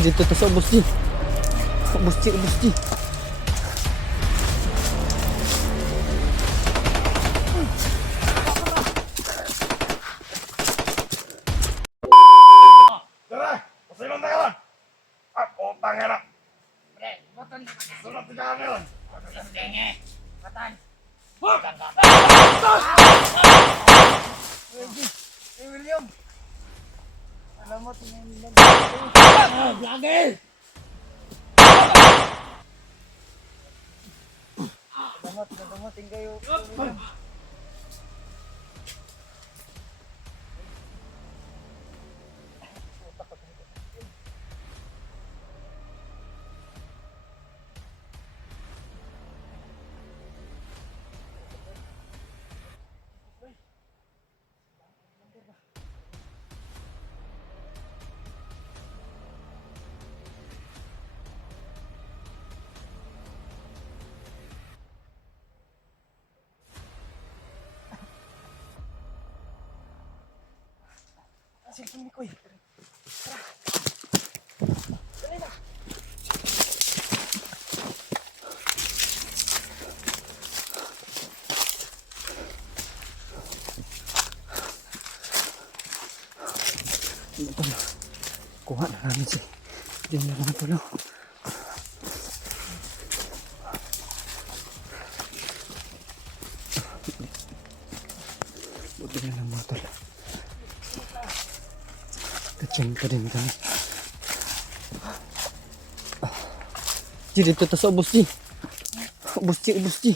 dito ta sa ubos di. Ubos di, ubos di. Tara! Pasilong na ka lang! Ah, putang ina! Pre, boton di ba na? Sunod na kami yun! Denge. Boton. Hey William. Alamat ni Vlogger! Salamat kayo. Sige, Mikoy. Dali na. Ito na. Kuha na namin si Junior na tulo. Buti na lang mga tol. Kacang pa din kami. Di dito ta sa ubos di. Ubos di, ubos di.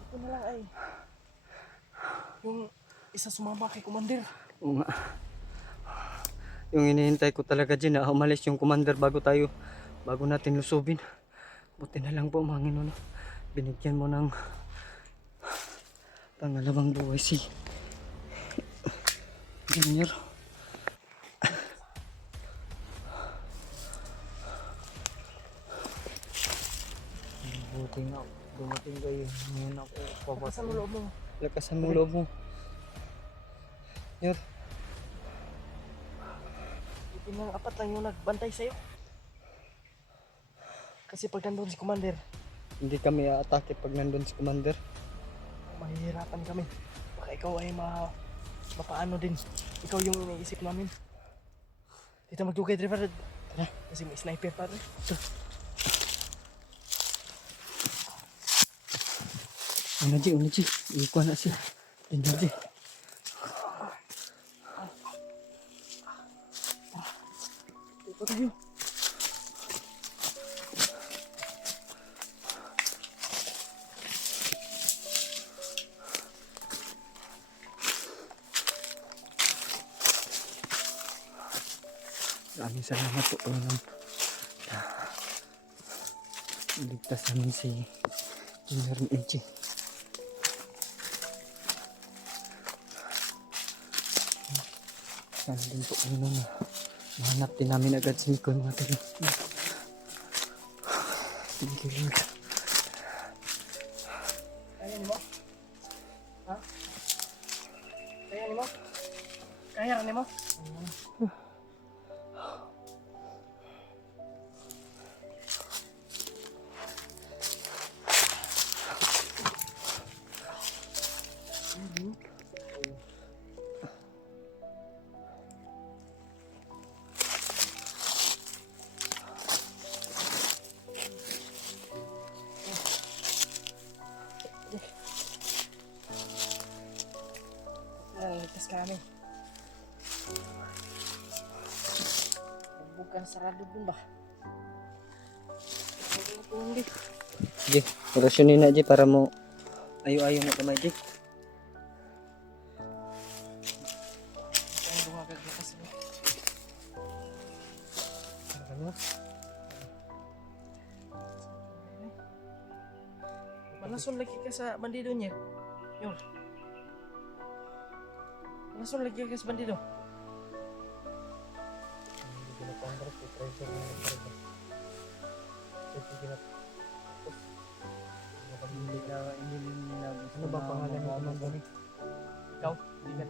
Ito na lang ay yung isa sumama kay Commander. Oo nga. Yung hinihintay ko talaga dyan na umalis yung commander bago natin lusubin. Buti na lang po mga Ginoo, binigyan mo ng pangalawang buhay si Junior. Buti nga dumating kayo. Ngayon ako Lakasan mo loob mo. Lakasan mo loob mo. Junior. Ng apat lang yung nagbantay sa'yo. Kasi pag nandun si Commander, Hindi kami aatake pag nandun si commander. mahihirapan kami. Baka ikaw ay mapaano din. Ikaw yung iniisip namin. Dito magdugay, driver. Tara, kasi may sniper pa rin. Unaji. Ikuha na siya. Unaji. Dito tayo. Maraming salamat po Panginoon. Iligtas namin si Junior Inchi. Sana din po Panginoon na mahanap din namin agad si Mikoy mga tayo. Thank you Lord. Kaya ni mo? Ha? Kaya ni mo? Kaya ni mo? Ligtas kami. Bukan sarado dun ba? Hindi. Sige, orasyonin na Ji para mo ayo-ayo mo kamay Ji. Kaya bumagag bukas mo. Ano? Malason lagi ka sa bandido niya. Yun. Malason lagi ka sa bandido. Congress, treasure na nagkarga. Sige na. Ano ba pangalan ng commander niyo? Ikaw? Hindi ka.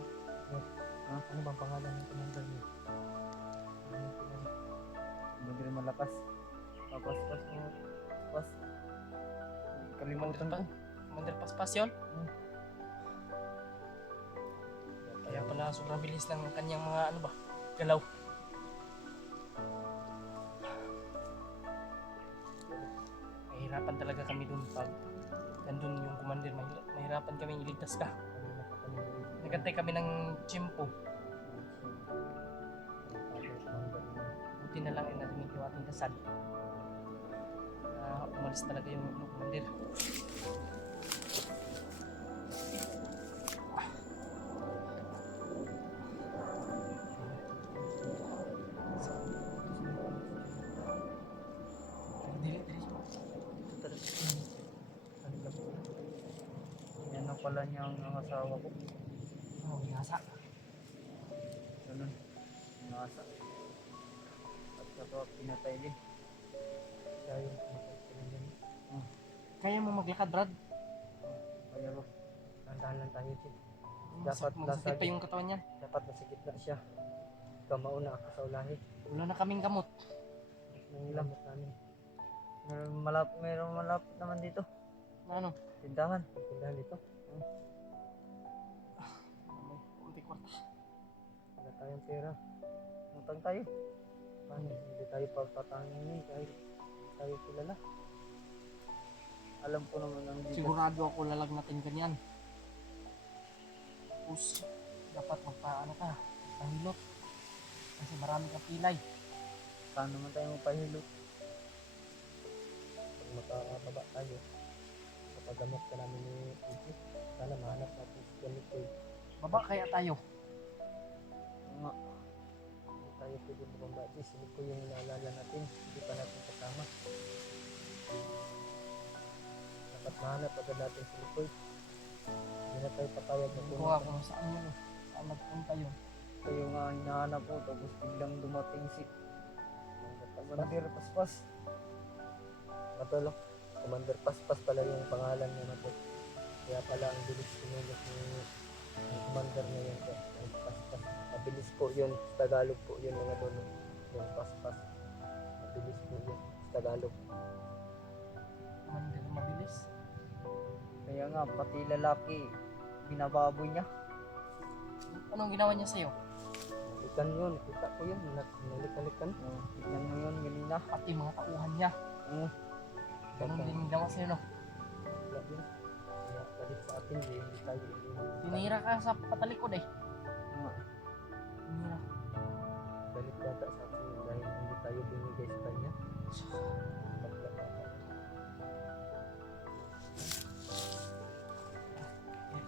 Ano ba pangalan ng commander niyo? Hindi rin malakas. Pas. Kalimutan ko. Commander Paspas yun? Kaya pala sobrang bilis ng kanyang mga ano ba? Galaw. Mahirapan talaga kami dun pag nandun yung commander. Mahirapan kami iligtas ka. Nagantay kami ng tiyempo. Buti na lang ay narinig yung ating dasal. Umalis talaga yung commander. Yan na pala niya ang asawa ko. Oh, nasa. Ganun. Nasa. At saka pinatay din. Siya yung pinagpapilihan. Kaya mo maglakad, Brad? Kaya ba? Dahan lang tayo, Chip. Dapat masakit pa yung katawan niya. Dapat nasa gitna siya. Ikaw mauna ako sa ulahi. Wala na kaming gamot. Nangilam namin. Meron malapit naman dito. Ano? Tindahan. Tindahan dito. Kunti kwarta. Wala tayong pera. Utang tayo. Paano? Hindi tayo pagtatangin kahit tayo kilala. Alam ko naman ang dito. Sigurado ako lalagnatin ka niyan. Tapos, dapat magpaano ka, pahilot. Kasi marami kang pilay. Saan naman tayo magpahilot? Pag makakababa tayo, kapagamot ka namin ni Uji, sana mahanap natin si ganito. Baba kaya tayo? Nga. Hindi tayo pwede bumaba. Sino ko yung inaalala natin, hindi pa natin kasama. Dapat mahanap agad natin si Likoy. Hindi na tayo papayag na pumunta. Kung saan yun, saan nagpunta yun. Kayo nga hinahanap ko tapos biglang dumating si Commander Paspas. Matulog. Commander Paspas pala yung pangalan niya, Matulog. Kaya pala ang bilis sinulog ni commander na yun. Ang Paspas. Mabilis po yun. Sa Tagalog po yun mga doon. Yung Paspas. Mabilis po yun. Sa Tagalog. Commander mabilis? Kaya nga pati lalaki binababoy niya. Anong ginawa niya sa'yo? Nalikan yun. Kita ko yun. Nalikan. Tignan mo yun ganina. Pati mga tauhan niya. Ganun din ginawa sa'yo, no? Wala din. Kaya balik sa atin, hindi tayo tinira ka sa patalikod eh. Tinira. Balik yata sa atin dahil hindi tayo binigay sa kanya.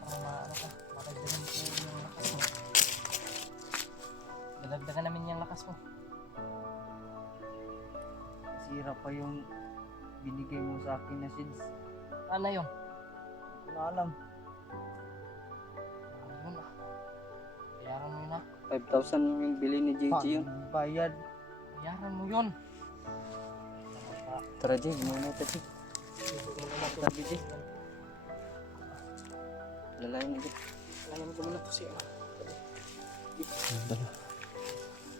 Para maano ka, madagdagan ko yung lakas mo. Dadagdagan namin yung lakas mo. Sira pa yung binigay mo sa akin na seeds. Ano yun? Hindi ko na alam. Ano yun ah? Bayaran mo yun ah. 5,000 yung bili ni JJ yun. Bayad. Bayaran mo yun. Tara Jay, muna ito Jay. Sabi Jay. Lalayan na Jay. Lalayan ko muna ito siya.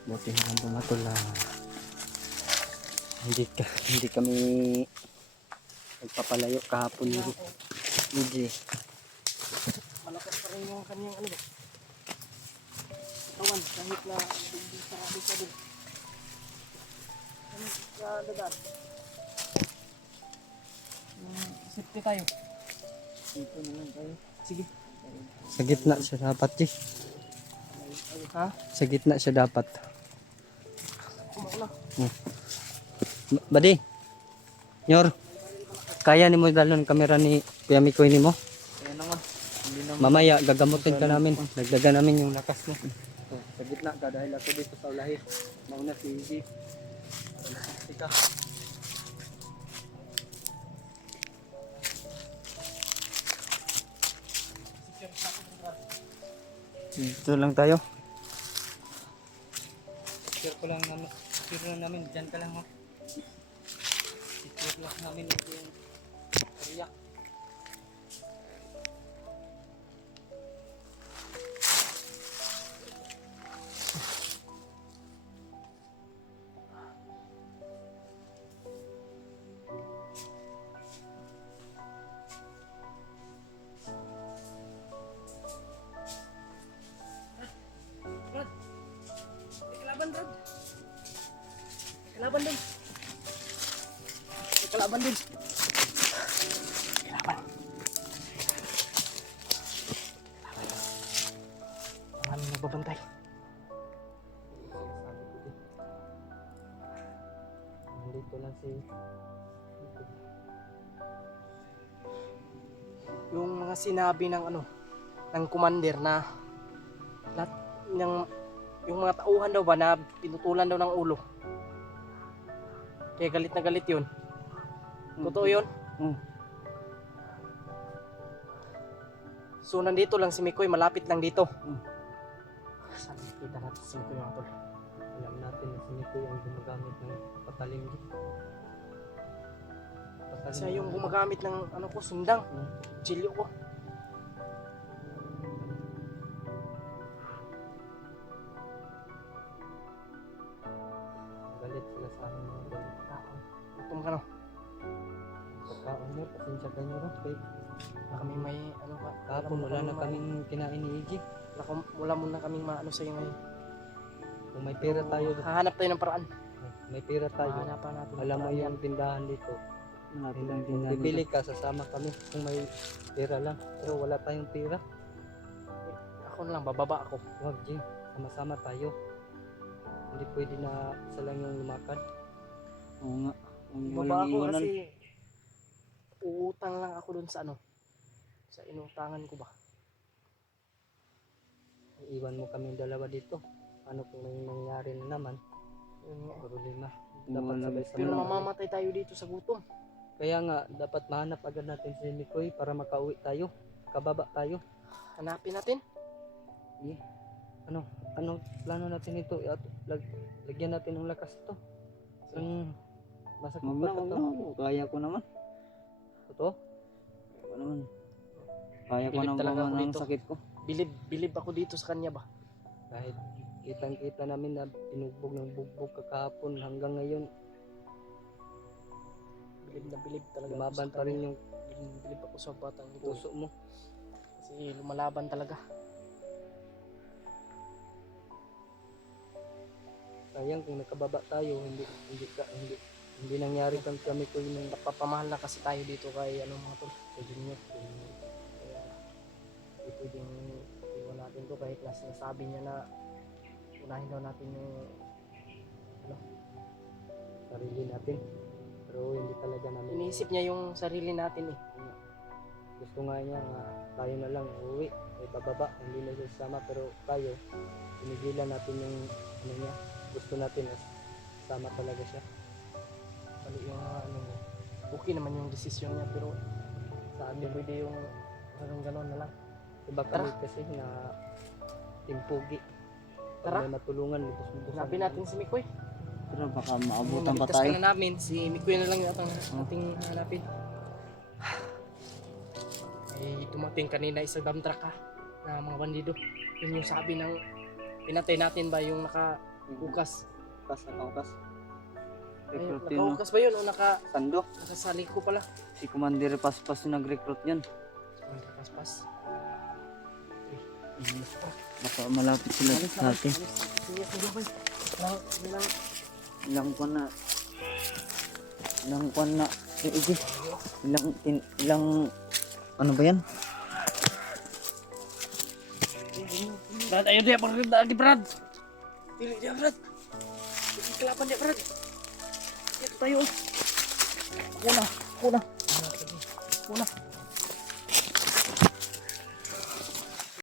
Buti naman bumatol na hindi kami nagpapalayo kahapon ni DJ. Malakas pa rin yung kanyang ano ba? Katawan kahit na hindi sarado sa doon. Ano sa dadan? Safety tayo. Dito na lang tayo. Sige. Sa gitna siya dapat Jay. Ha? Sa gitna siya dapat. Kumauna. Badi. Nyor. Kaya ni mo dalon kamera ni Kuya Mikoy ni mo? Kaya naman. Mamaya gagamutin ka namin. Dagdagan namin yung lakas mo. So, sa gitna ka dahil ako dito sa ulahi. Mauna si Easy. Sika. Dito lang tayo. Share ko lang ano. secure lang namin. Diyan ka lang, ha? Secure lang namin ito yung area. Brad! May kalaban, Brad! May kalaban din! May kalaban din! May kalaban! Maraming nagbabantay. Sabi ko din. Nandito lang si Yung mga sinabi ng ng commander na lahat ng yung mga tauhan daw ba na pinutulan daw ng ulo. Kaya galit na galit 'yun. Totoo 'yun? So nandito lang si Mikoy, malapit lang dito. Saan kita natin si Mikoy, mga tol? alam natin na si Mikoy ang gumagamit ng patalim. Siya yung gumagamit ng sundang. Chilyo ko. Galit sila sa amin mga tol. Gutom ka no? Pagkaon nyo, pasensya ka nyo rin. Kaya Wala kami may kahapon wala na kaming kinain ni EJ. wala muna kaming sa iyo ngayon. Kung may pera tayo, Hahanap tayo ng paraan. may pera tayo. Hahanapan natin. ng Alam mo paraan yung tindahan dito. yan. Kung bibili ka, sasama kami kung may pera lang. Pero wala tayong pera. Ako na lang, bababa ako. Huwag, Jim. Sama-sama tayo. Hindi pwede na isa lang yung lumakad. Oo nga. Baba ako kasi uutang lang ako dun sa sa inutangan ko ba. Iwan mo kami dalawa dito. Ano kung may nangyari na naman? Yun nga. Problema. Oo, Dapat sabay Pero sama. mamamatay tayo dito sa gutom. Kaya nga, dapat mahanap agad natin si Mikoy para makauwi tayo. Kababa tayo. Hanapin natin. Ano plano natin ito? Lagyan natin ng lakas ito. Masakit Wag pa na, wag ito. na. Kaya ko naman. Totoo? Kaya ko naman. Kaya ko Bilib naman talaga ako ng dito. sakit ko. Bilib ako dito sa kanya ba. Kahit kitang-kita namin na binugbog ng bugbog kakahapon hanggang ngayon, Bilib na bilib talaga. lumaban ako sa pa rin kanya. yung Bilib ako sa batang ito. puso mo. Kasi lumalaban talaga. Sayang kung nakababa tayo, hindi nangyari kang kami ko yung Napapamahal na kasi tayo dito kay mga tol. Kay Junior. Kaya hindi pwedeng iwan natin to kahit na sinasabi niya na unahin daw natin yung sarili natin. Pero hindi talaga namin. iniisip niya yung sarili natin eh. Gusto nga niya tayo na lang uuwi. May bababa, hindi na siya sasama. Pero tayo, pinigilan natin yung niya. Gusto natin sama talaga siya. Mali yung niya. Okay naman yung desisyon niya pero sa amin pwede yung ganon na lang. Iba kami kasi na timpugi. Tara. May matulungan, lubos-lubos. Hanapin natin si Mikoy. Pero baka maabutan pa Maligtas tayo. ka na namin. Si Mikoy na lang yung ating hanapin. Ay dumating kanina isang dump truck na mga bandido. Yun yung sabi ng pinatay natin ba yung nakahukas. Nakahukas. Ay, Recruit yun, no? nakahukas ba yun o Sando. nakasali ko pala? Si Commander Paspas yung nag-recruit yan. Paspas. Baka malapit sila sa atin. Ilang kwan na. Ilang ano ba yan? Brad, ayun dia, lagi Brad. Dili dia Brad. Kelapan dia Brad. Ito tayo. Kuna.